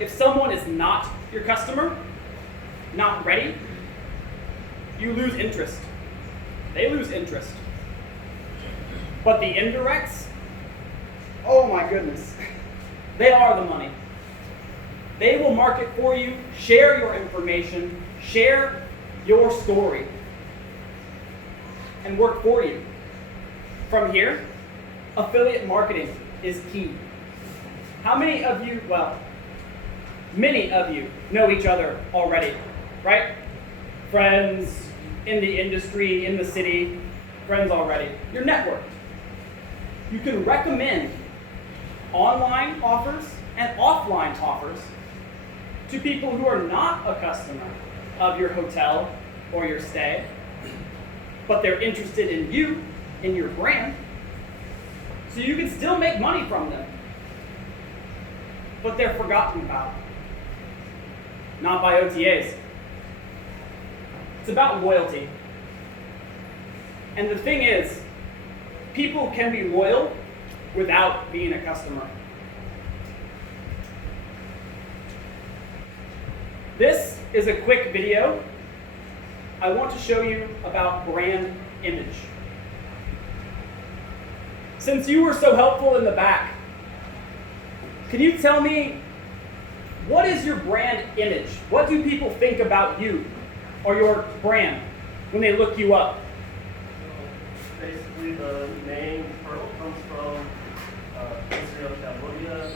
If someone is not your customer, not ready, you lose interest. They lose interest. But the indirects, oh my goodness, they are the money. They will market for you, share your information, share your story, and work for you. From here, affiliate marketing is key. How many of you, well, many of you know each other already, right? Friends in the industry, in the city, friends already. You're networked. You can recommend online offers and offline offers to people who are not a customer of your hotel or your stay, but they're interested in you, in your brand, so you can still make money from them, but they're forgotten about. Not by OTAs. It's about loyalty. And the thing is, people can be loyal without being a customer. This is a quick video. I want to show you about brand image. Since you were so helpful in the back, can you tell me, what is your brand image? What do people think about you or your brand when they look you up? Basically, the name Pearl comes from history of Cambodia.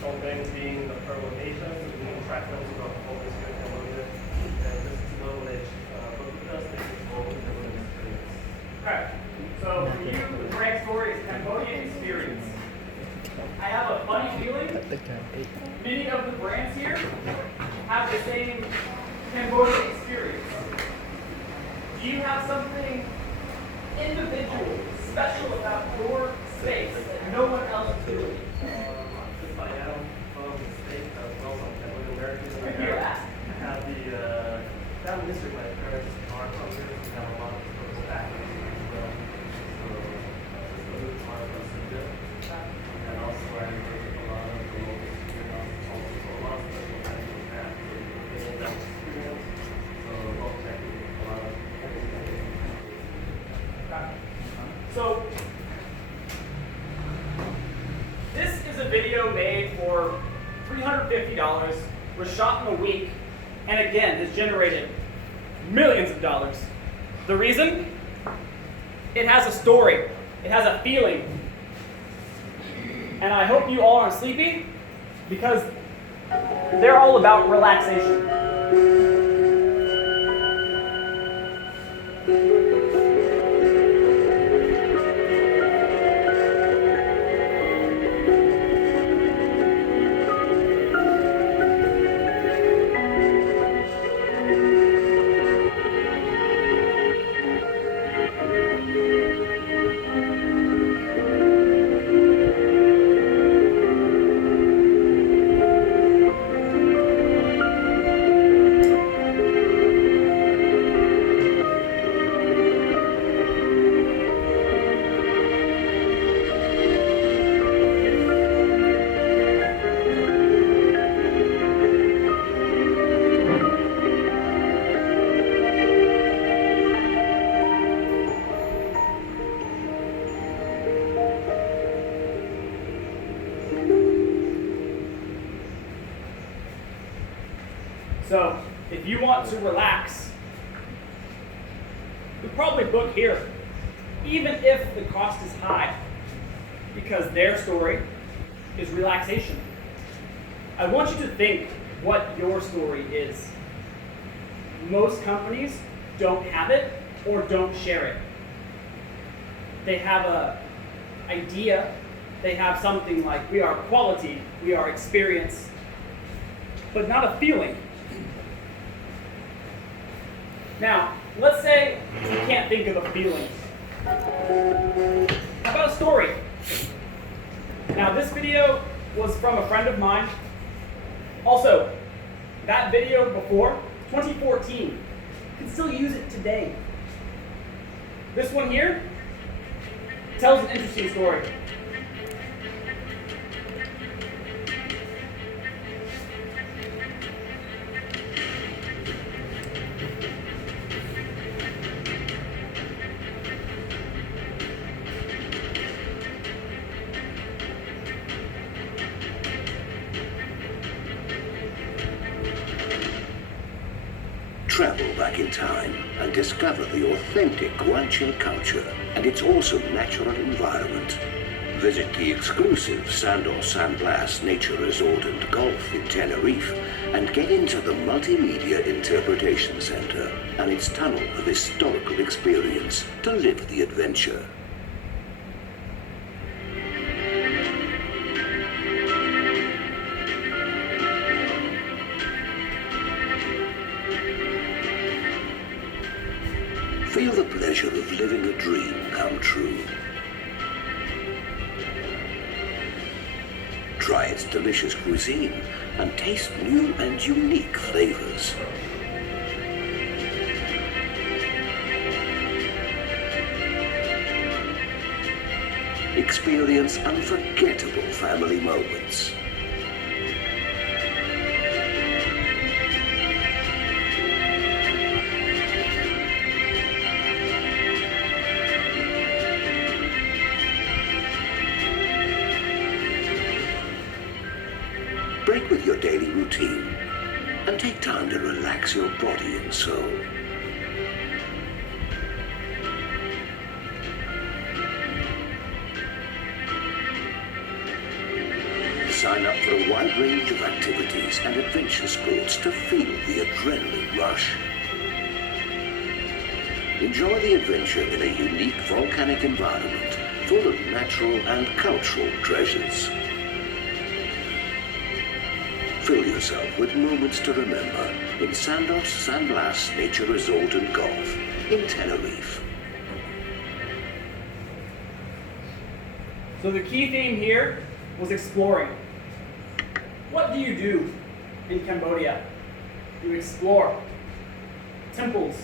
Phnom Penh being the Pearl Nation, we can track them to the whole history of Cambodia. And this is the village book with us, this is all the village experience. Alright, so for you, the brand story is Cambodian experience. I have a funny feeling many of the brands here have the same Cambodian experience. Do you have something individual, special about your space that no one else is doing? Since I am from the state as well, so I'm Cambodian American. I have the family history. My parents are from here. We have a lot of historical background as well. So this is the roots are from Syria. And also I work with a lot of the local students, also a lot of people that we have in that experience. So both checking a lot of So, this is a video made for $350, was shot in a week, and again, has generated millions of dollars. The reason? It has a story. It has a feeling. And I hope you all aren't sleepy, because they're all about relaxation. So, if you want to relax, you probably book here, even if the cost is high, because their story is relaxation. I want you to think what your story is. Most companies don't have it or don't share it. They have an idea, they have something like, we are quality, we are experience, but not a feeling. Now, let's say you can't think of a feeling. How about a story? Now, this video was from a friend of mine. Also, that video before, 2014, you can still use it today. This one here tells an interesting story. Travel back in time and discover the authentic Guanche culture and its awesome natural environment. Visit the exclusive Sandor San Blas Nature Resort and Golf in Tenerife and get into the Multimedia Interpretation Center and its tunnel of historical experience to live the adventure. Feel the pleasure of living a dream come true. Try its delicious cuisine and taste new and unique flavors. Experience unforgettable family moments. Break with your daily routine and take time to relax your body and soul. Sign up for a wide range of activities and adventure sports to feel the adrenaline rush. Enjoy the adventure in a unique volcanic environment full of natural and cultural treasures. Fill yourself with moments to remember in Sandor San Blas Nature Resort and Golf in Tenerife. So the key theme here was exploring. What do you do in Cambodia? You explore temples,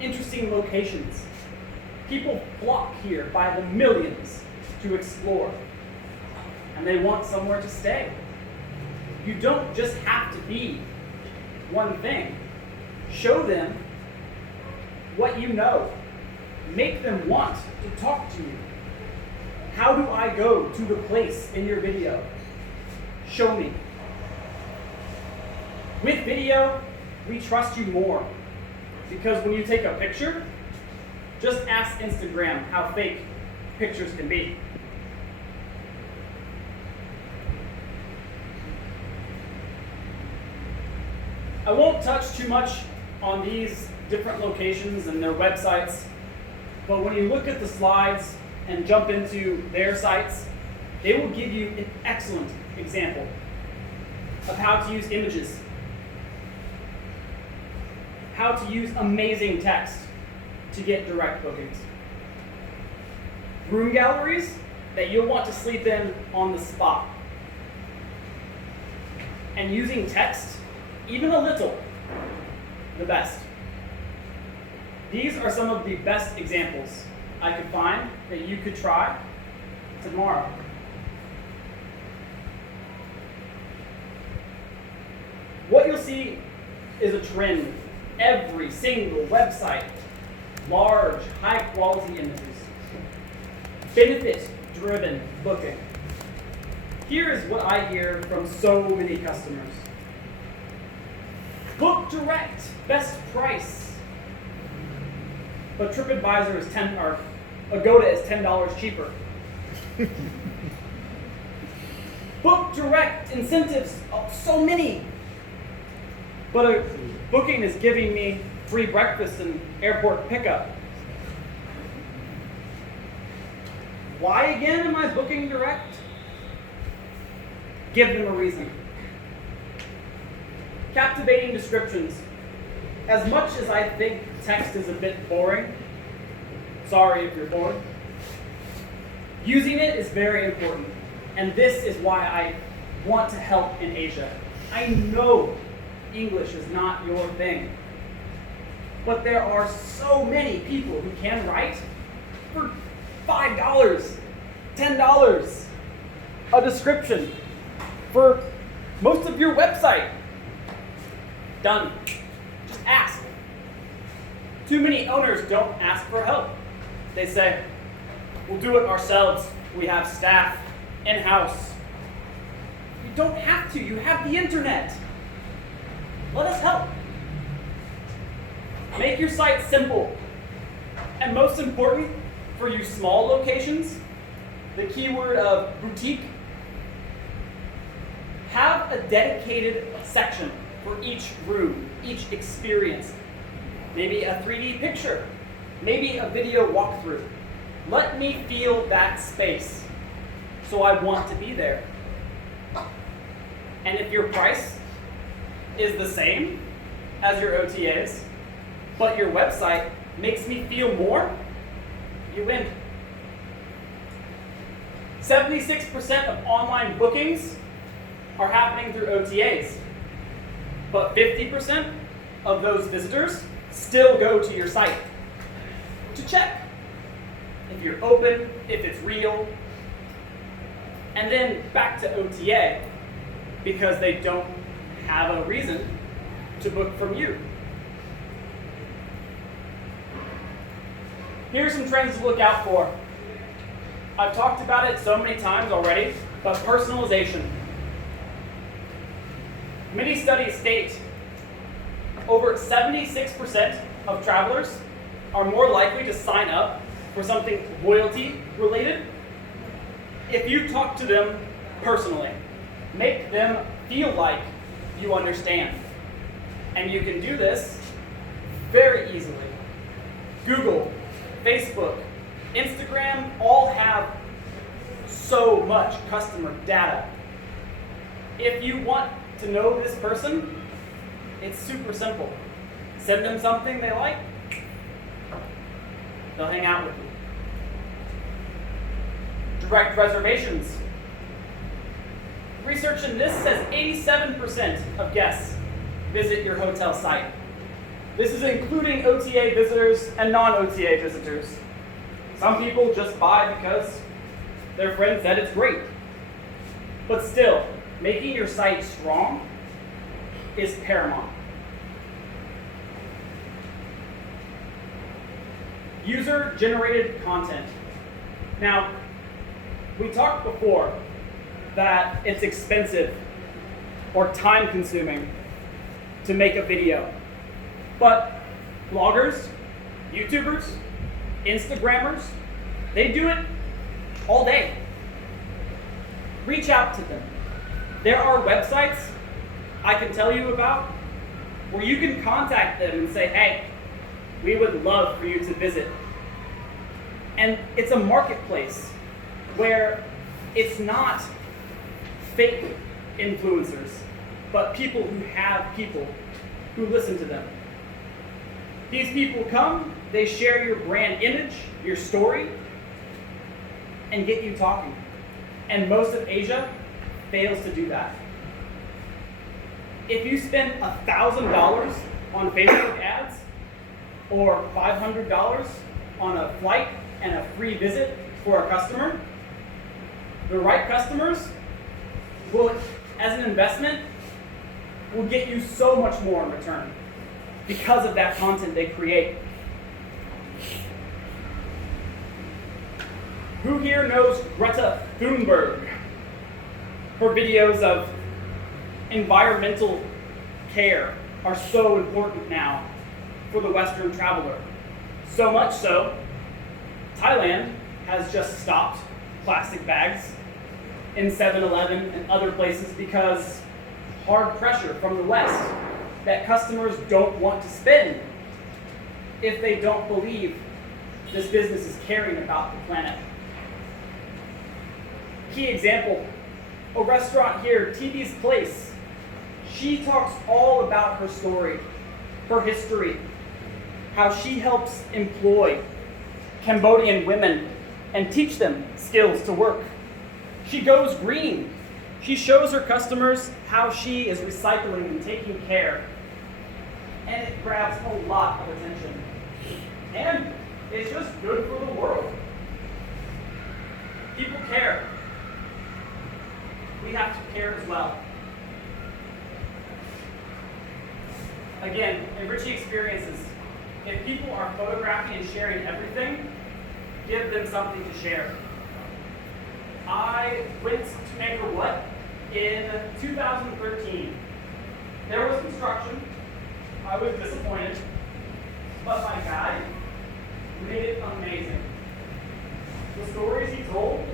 interesting locations. People flock here by the millions to explore, and they want somewhere to stay. You don't just have to be one thing. Show them what you know. Make them want to talk to you. How do I go to the place in your video? Show me. With video, we trust you more. Because when you take a picture, just ask Instagram how fake pictures can be. I won't touch too much on these different locations and their websites, but when you look at the slides and jump into their sites, they will give you an excellent example of how to use images, how to use amazing text to get direct bookings. Room galleries that you'll want to sleep in on the spot. And using text, even a little, the best. These are some of the best examples I could find that you could try tomorrow. What you'll see is a trend. Every single website, large, high-quality images. Benefit-driven booking. Here is what I hear from so many customers. Book direct, best price. But TripAdvisor is Agoda is $10 cheaper. Book direct, incentives, oh, so many. But a booking is giving me free breakfast and airport pickup. Why again am I booking direct? Give them a reason. Captivating descriptions. As much as I think text is a bit boring, sorry if you're bored, using it is very important. And this is why I want to help in Asia. I know English is not your thing, but there are so many people who can write for $5, $10, a description for most of your website. Done. Just ask. Too many owners don't ask for help. They say, we'll do it ourselves. We have staff in-house. You don't have to. You have the internet. Let us help. Make your site simple. And most important, for you small locations, the keyword of boutique, have a dedicated section for each room, each experience. Maybe a 3D picture, maybe a video walkthrough. Let me feel that space, so I want to be there. And if your price is the same as your OTAs, but your website makes me feel more, you win. 76% of online bookings are happening through OTAs, but 50% of those visitors still go to your site to check if you're open, if it's real, and then back to OTA because they don't have a reason to book from you. Here's some trends to look out for. I've talked about it so many times already, but personalization. Many studies state over 76% of travelers are more likely to sign up for something loyalty related if you talk to them personally. Make them feel like you understand. And you can do this very easily. Google, Facebook, Instagram all have so much customer data. If you want to know this person, it's super simple. Send them something they like, they'll hang out with you. Direct reservations. Research in this says 87% of guests visit your hotel site. This is including OTA visitors and non-OTA visitors. Some people just buy because their friend said it's great. But still, making your site strong is paramount. User-generated content. Now, we talked before that it's expensive or time-consuming to make a video. But bloggers, YouTubers, Instagrammers, they do it all day. Reach out to them. There are websites I can tell you about where you can contact them and say, hey, we would love for you to visit. And it's a marketplace where it's not fake influencers, but people who have people who listen to them. These people come, they share your brand image, your story, and get you talking. And most of Asia fails to do that. If you spend $1,000 on Facebook ads or $500 on a flight and a free visit for a customer, the right customers will, as an investment, will get you so much more in return because of that content they create. Who here knows Greta Thunberg? Her videos of environmental care are so important now for the Western traveler. So much so, Thailand has just stopped plastic bags in 7-Eleven and other places because hard pressure from the West that customers don't want to spend if they don't believe this business is caring about the planet. Key example, a restaurant here, TV's Place. She talks all about her story, her history, how she helps employ Cambodian women and teach them skills to work. She goes green. She shows her customers how she is recycling and taking care. And it grabs a lot of attention. And it's just good for the world. People care. We have to care as well. Again, enriching experiences. If people are photographing and sharing everything, give them something to share. I went to Angkor Wat in 2013. There was construction. I was disappointed. but my guide made it amazing. The stories he told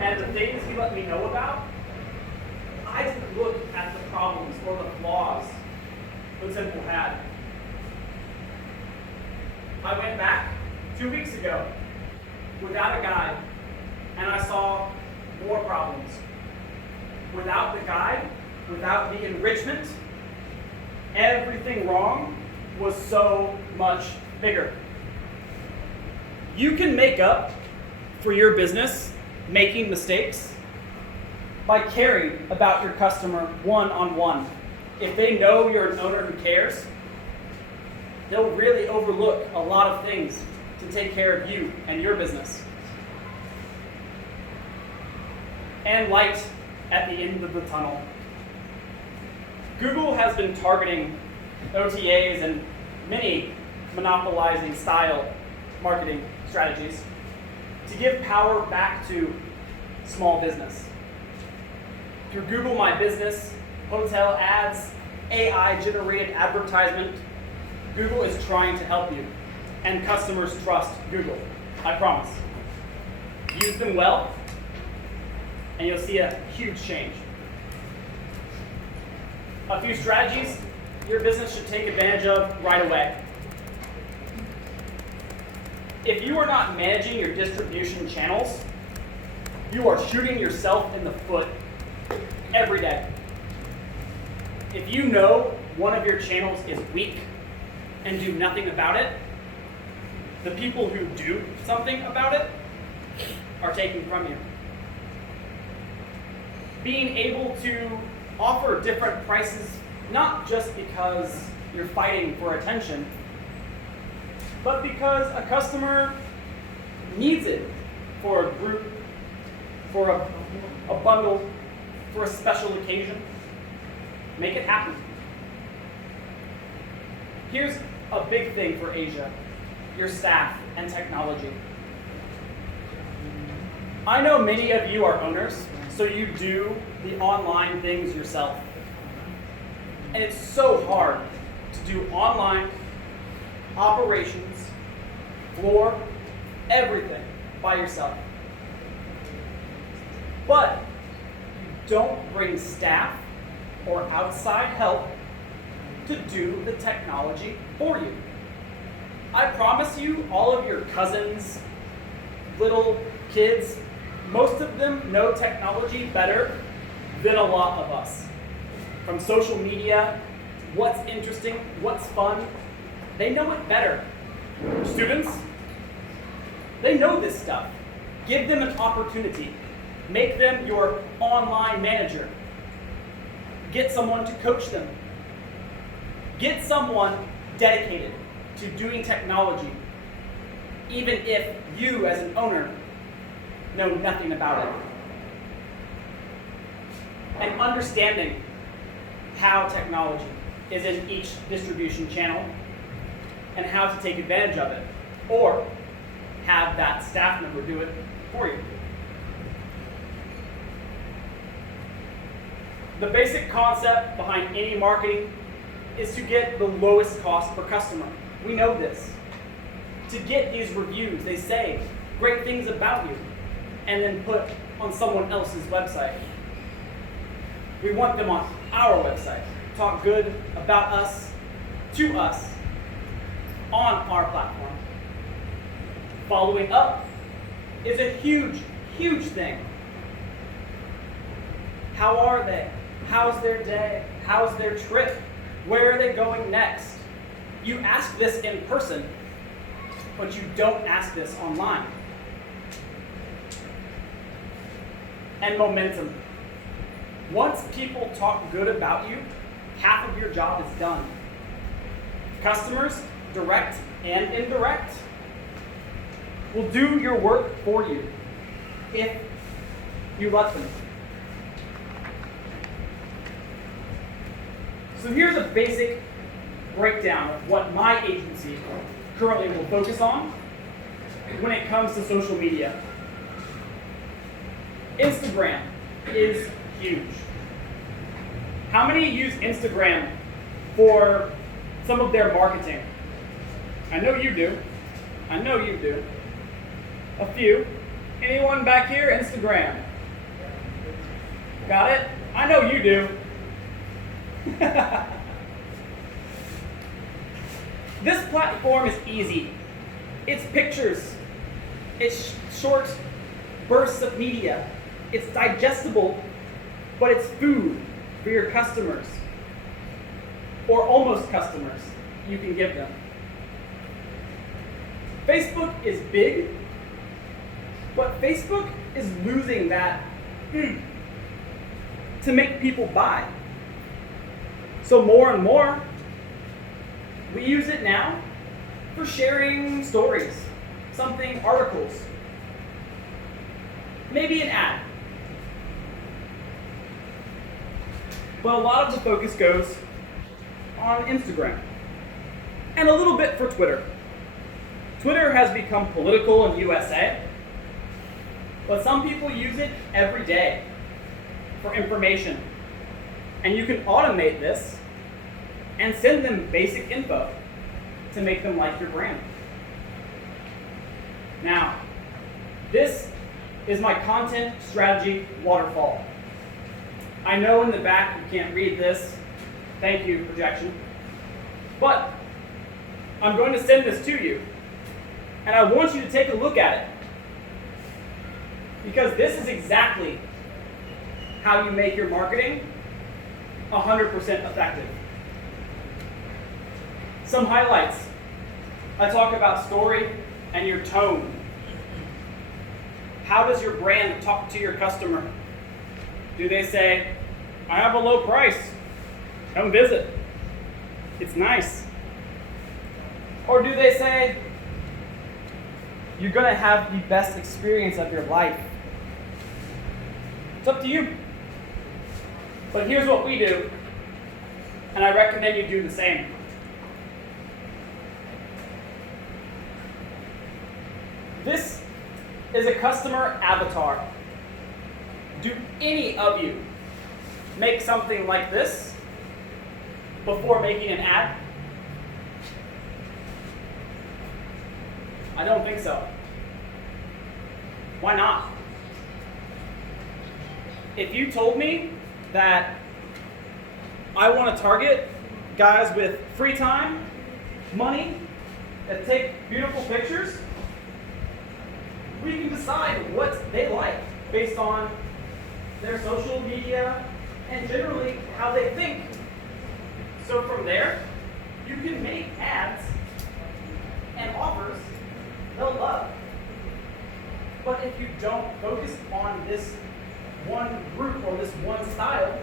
and the things he let me know about, I didn't look at the problems or the flaws the temple had. I went back 2 weeks ago without a guide, and I saw more problems. Without the guide, without the enrichment, everything wrong was so much bigger. You can make up for your business making mistakes by caring about your customer one-on-one. If they know you're an owner who cares, they'll really overlook a lot of things to take care of you and your business. And light at the end of the tunnel. Google has been targeting OTAs and many monopolizing style marketing strategies to give power back to small business. Through Google My Business, hotel ads, AI-generated advertisement, Google is trying to help you, and customers trust Google, I promise. Use them well, and you'll see a huge change. A few strategies your business should take advantage of right away. If you are not managing your distribution channels, you are shooting yourself in the foot every day. If you know one of your channels is weak and do nothing about it, the people who do something about it are taken from you. Being able to offer different prices, not just because you're fighting for attention, but because a customer needs it for a group, for a bundle, for a special occasion. Make it happen. Here's a big thing for Asia, your staff and technology. I know many of you are owners, so you do the online things yourself. And it's so hard to do online operations, floor, everything by yourself. But you don't bring staff or outside help to do the technology for you. I promise you, all of your cousins, little kids, most of them know technology better than a lot of us. From social media, what's interesting, what's fun, they know it better. Students, they know this stuff. Give them an opportunity. Make them your online manager. Get someone to coach them. Get someone dedicated to doing technology, even if you as an owner know nothing about it. And understanding how technology is in each distribution channel and how to take advantage of it, or have that staff member do it for you. The basic concept behind any marketing is to get the lowest cost per customer. We know this. To get these reviews, they say great things about you, and then put on someone else's website. We want them on our website. Talk good about us, to us, on our platform. Following up is a huge, huge thing. How are they? How's their day? How's their trip? Where are they going next? You ask this in person, but you don't ask this online. And momentum. Once people talk good about you, half of your job is done. Customers, direct and indirect, will do your work for you if you let them. So here's a basic breakdown of what my agency currently will focus on when it comes to social media. Instagram is huge. How many use Instagram for some of their marketing? I know you do. I know you do. A few. Anyone back here? Instagram. Got it? I know you do. This platform is easy. It's pictures. It's short bursts of media. It's digestible, but it's food for your customers. Or almost customers you can give them. Facebook is big, but Facebook is losing that to make people buy. So more and more, we use it now for sharing stories, articles, maybe an ad. But a lot of the focus goes on Instagram and a little bit for Twitter. Twitter has become political in USA, but some people use it every day for information. And you can automate this and send them basic info to make them like your brand. Now, this is my content strategy waterfall. I know in the back you can't read this. Thank you, projection. But I'm going to send this to you, and I want you to take a look at it. Because this is exactly how you make your marketing 100% effective. Some highlights. I talk about story and your tone. How does your brand talk to your customer? Do they say, I have a low price, come visit, it's nice? Or do they say, you're gonna have the best experience of your life? It's up to you. But here's what we do, and I recommend you do the same. This is a customer avatar. Do any of you make something like this before making an ad? I don't think so. Why not? If you told me that I want to target guys with free time, money, that take beautiful pictures, we can decide what they like based on their social media and generally how they think. So from there, you can make ads and offers they'll love. But if you don't focus on this one group or this one style,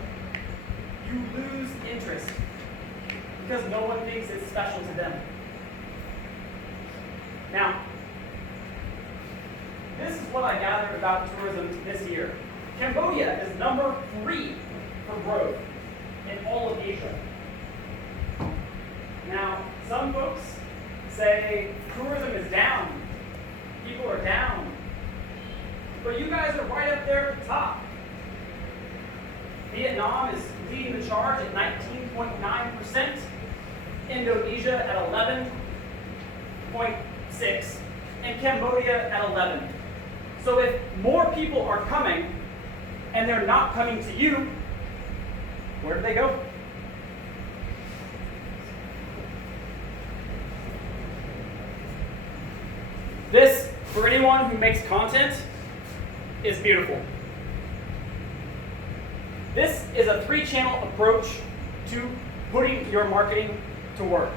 you lose interest because no one thinks it's special to them. Now, this is what I gathered about tourism this year. Cambodia is number 3 for growth in all of Asia. Now, some folks say tourism is down, people are down, but you guys are right up there at the top. Vietnam is leading the charge at 19.9%, Indonesia at 11.6%, and Cambodia at 11%. So if more people are coming, and they're not coming to you, where do they go? This, for anyone who makes content, is beautiful. This is a 3-channel approach to putting your marketing to work.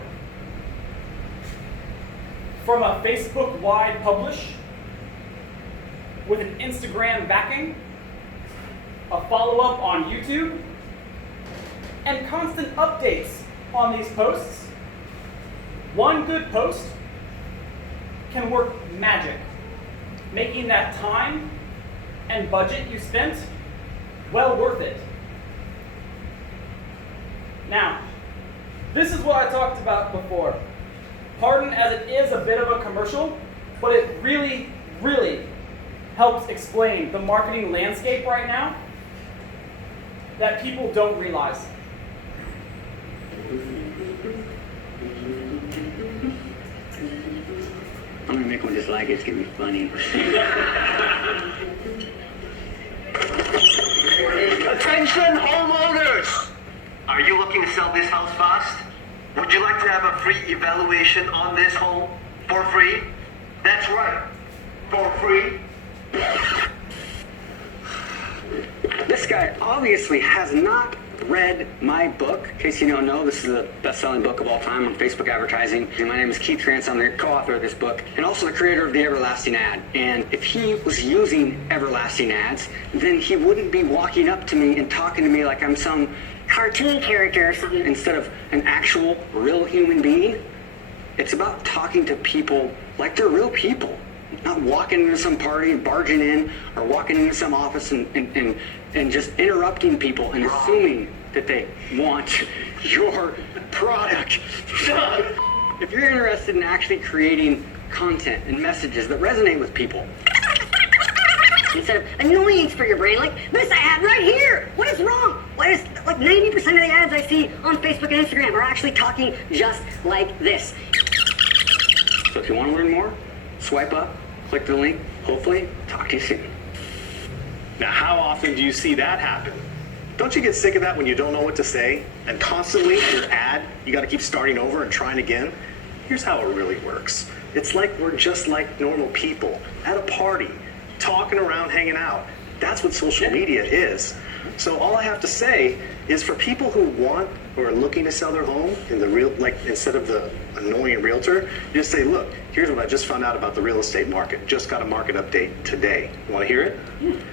From a Facebook-wide publish, with an Instagram backing, a follow-up on YouTube, and constant updates on these posts. One good post can work magic, making that time and budget you spent well worth it. Now, this is what I talked about before. Pardon as it is a bit of a commercial, but it really, really helps explain the marketing landscape right now that people don't realize. just like it's gonna be funny. Attention homeowners! Are you looking to sell this house fast? Would you like to have a free evaluation on this home for free? That's right, for free. This guy obviously has not read my book. In case you don't know, this is the best-selling book of all time on Facebook advertising. And my name is Keith Trance. I'm the co-author of this book and also the creator of the Everlasting Ad. And if he was using Everlasting Ads, then he wouldn't be walking up to me and talking to me like I'm some cartoon character or something instead of an actual, real human being. It's about talking to people like they're real people. Not walking into some party and barging in, or walking into some office and just interrupting people and assuming that they want your product. If you're interested in actually creating content and messages that resonate with people, instead of annoyance for your brain, like this ad right here, what is wrong? Why is like 90% of the ads I see on Facebook and Instagram are actually talking just like this? So if you want to learn more, swipe up, click the link, hopefully, talk to you soon. Now, how often do you see that happen? Don't you get sick of that when you don't know what to say? And constantly, your ad, you gotta keep starting over and trying again? Here's how it really works. It's like we're just like normal people at a party, talking around, hanging out. That's what social media is. So all I have to say is for people who want or are looking to sell their home in the real, like instead of the annoying realtor, you just say, look, here's what I just found out about the real estate market. Just got a market update today. You want to hear it?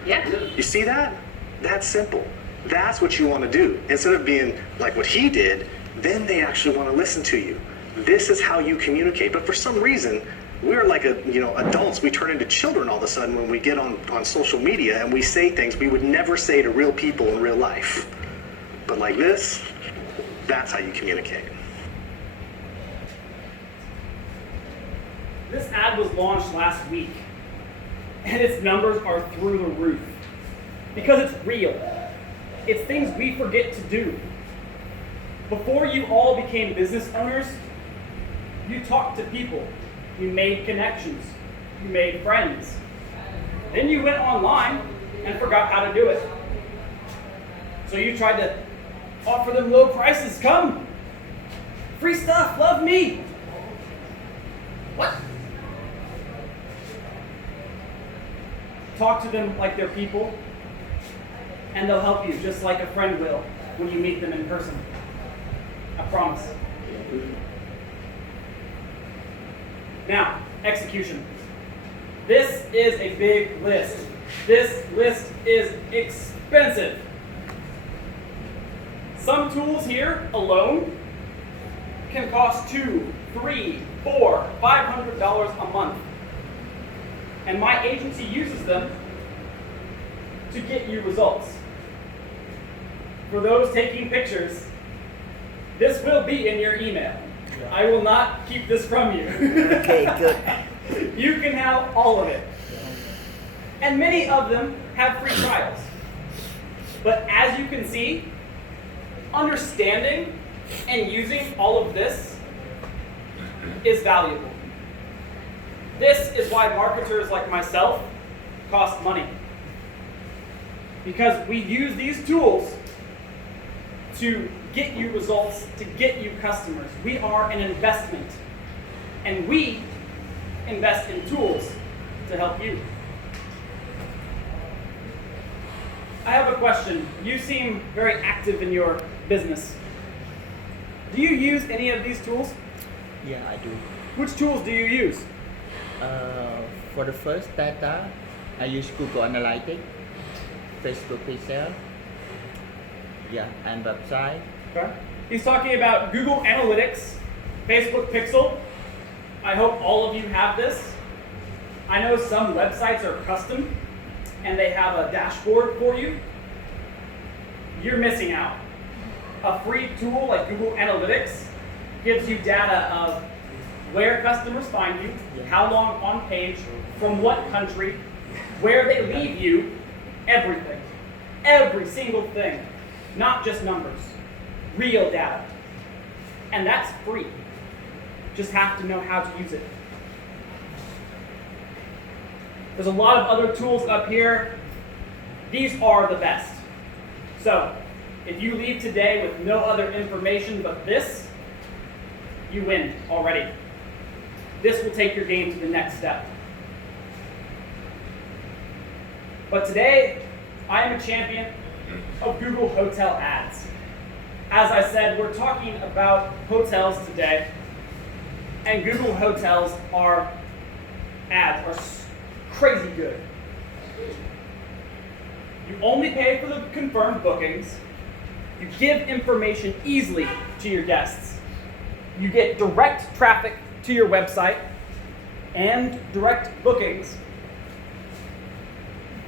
Yeah. You see that? That's simple. That's what you want to do. Instead of being like what he did, then they actually want to listen to you. This is how you communicate. But for some reason, we're like adults. We turn into children all of a sudden when we get on social media and we say things we would never say to real people in real life. But like this, that's how you communicate. This ad was launched last week, and its numbers are through the roof. Because it's real. It's things we forget to do. Before you all became business owners, you talked to people. You made connections. You made friends. Then you went online and forgot how to do it. So you tried to offer them low prices. Come! Free stuff, love me! What? Talk to them like they're people, and they'll help you just like a friend will when you meet them in person. I promise. Now, execution. This is a big list. This list is expensive. Some tools here alone can cost $200, $300, $400, $500 a month. And my agency uses them to get you results. For those taking pictures, this will be in your email. I will not keep this from you. Okay, good. You can have all of it. And many of them have free trials. But as you can see, understanding and using all of this is valuable. This is why marketers like myself cost money. Because we use these tools to get you results, to get you customers. We are an investment. And we invest in tools to help you. I have a question. You seem very active in your business. Do you use any of these tools? Yeah, I do. Which tools do you use? For the first data, I use Google Analytics, Facebook Pixel, yeah, and website. Okay. He's talking about Google Analytics, Facebook Pixel. I hope all of you have this. I know some websites are custom and they have a dashboard for you. You're missing out. A free tool like Google Analytics gives you data of where customers find you, how long on page, from what country, where they leave you, everything. Every single thing. Not just numbers. Real data. And that's free. Just have to know how to use it. There's a lot of other tools up here. These are the best. So, if you leave today with no other information but this, you win already. This will take your game to the next step. But today, I am a champion of Google Hotel Ads. As I said, we're talking about hotels today, and Google Hotels ads are crazy good. You only pay for the confirmed bookings. You give information easily to your guests. You get direct traffic to your website and direct bookings.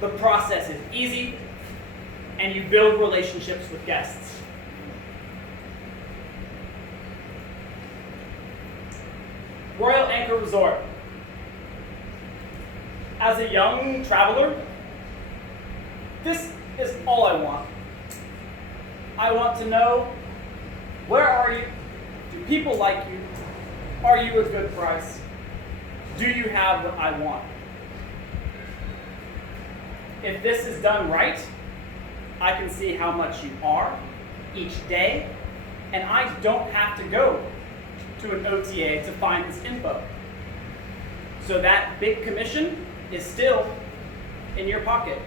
The process is easy, and you build relationships with guests. Royal Anchor Resort. As a young traveler, this is all I want. I want to know, where are you? Do people like you? Are you a good price? Do you have what I want? If this is done right, I can see how much you are each day, and I don't have to go to an OTA to find this info. So that big commission is still in your pocket.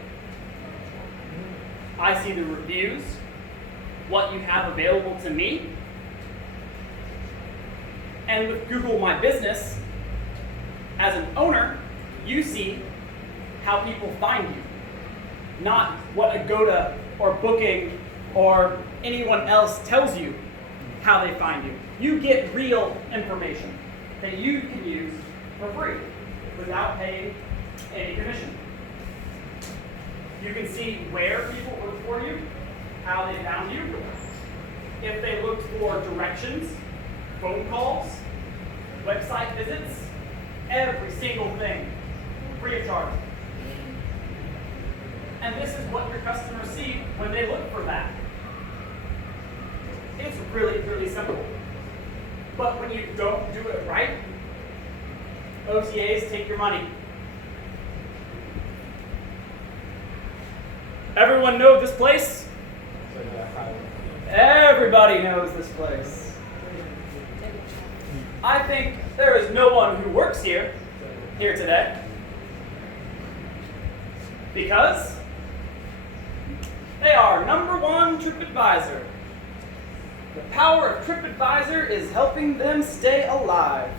I see the reviews, what you have available to me, and with Google My Business, as an owner, you see how people find you, not what Agoda or Booking or anyone else tells you how they find you. You get real information that you can use for free without paying any commission. You can see where people look for you, how they found you, if they looked for directions, phone calls, website visits, every single thing, free of charge. And this is what your customers see when they look for that. It's really, really simple. But when you don't do it right, OTAs take your money. Everyone know this place? Everybody knows this place. I think there is no one who works here today, because they are #1 TripAdvisor. The power of TripAdvisor is helping them stay alive.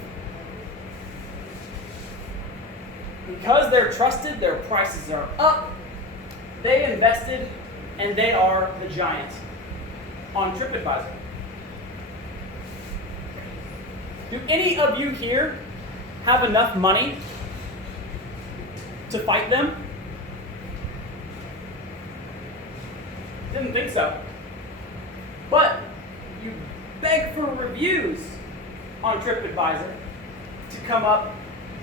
Because they're trusted, their prices are up, they invested, and they are the giant on TripAdvisor. Do any of you here have enough money to fight them? Didn't think so. But you beg for reviews on TripAdvisor to come up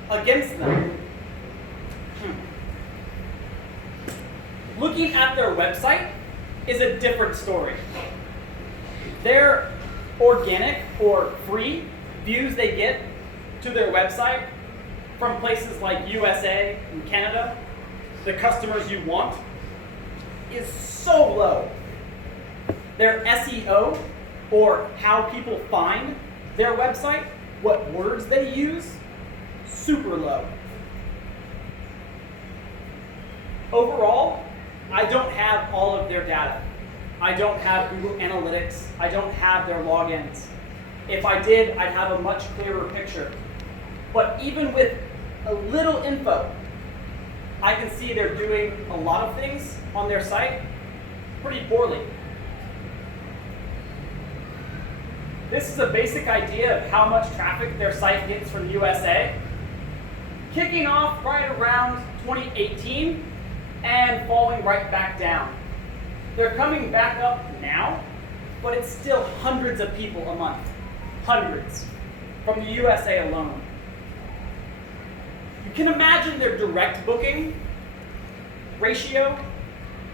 against them. Looking at their website is a different story. Their organic or free views they get to their website from places like USA and Canada, the customers you want, is so low. Their SEO, or how people find their website, what words they use, super low. Overall, I don't have all of their data. I don't have Google Analytics. I don't have their logins. If I did, I'd have a much clearer picture. But even with a little info, I can see they're doing a lot of things on their site pretty poorly. This is a basic idea of how much traffic their site gets from the USA, kicking off right around 2018 and falling right back down. They're coming back up now, but it's still hundreds of people a month. Hundreds. From the USA alone. You can imagine their direct booking ratio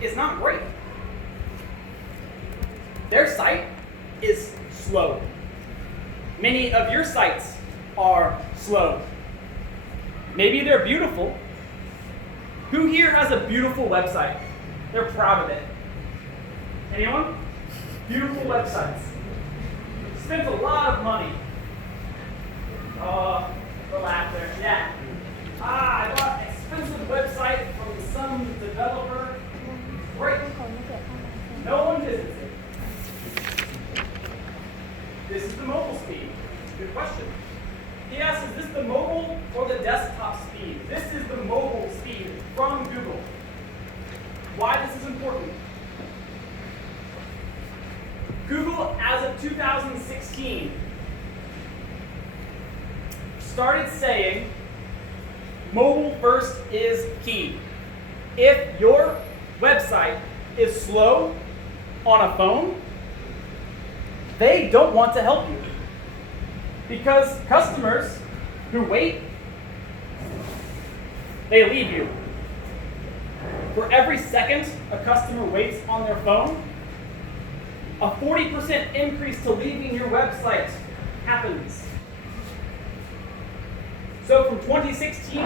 is not great. Their site is slow. Many of your sites are slow. Maybe they're beautiful, Who here has a beautiful website? They're proud of it. Anyone? Beautiful websites. Spent a lot of money. The laugh there. Yeah. I bought an expensive website from some developer. Great. No one visits it. This is the mobile speed. Good question. He asks, is this the mobile or the desktop speed? This is the mobile speed from Google. Why this is important? Google, as of 2016, started saying mobile first is key. If your website is slow on a phone, they don't want to help you. Because customers who wait, they leave you. For every second a customer waits on their phone, a 40% increase to leaving your website happens. So from 2016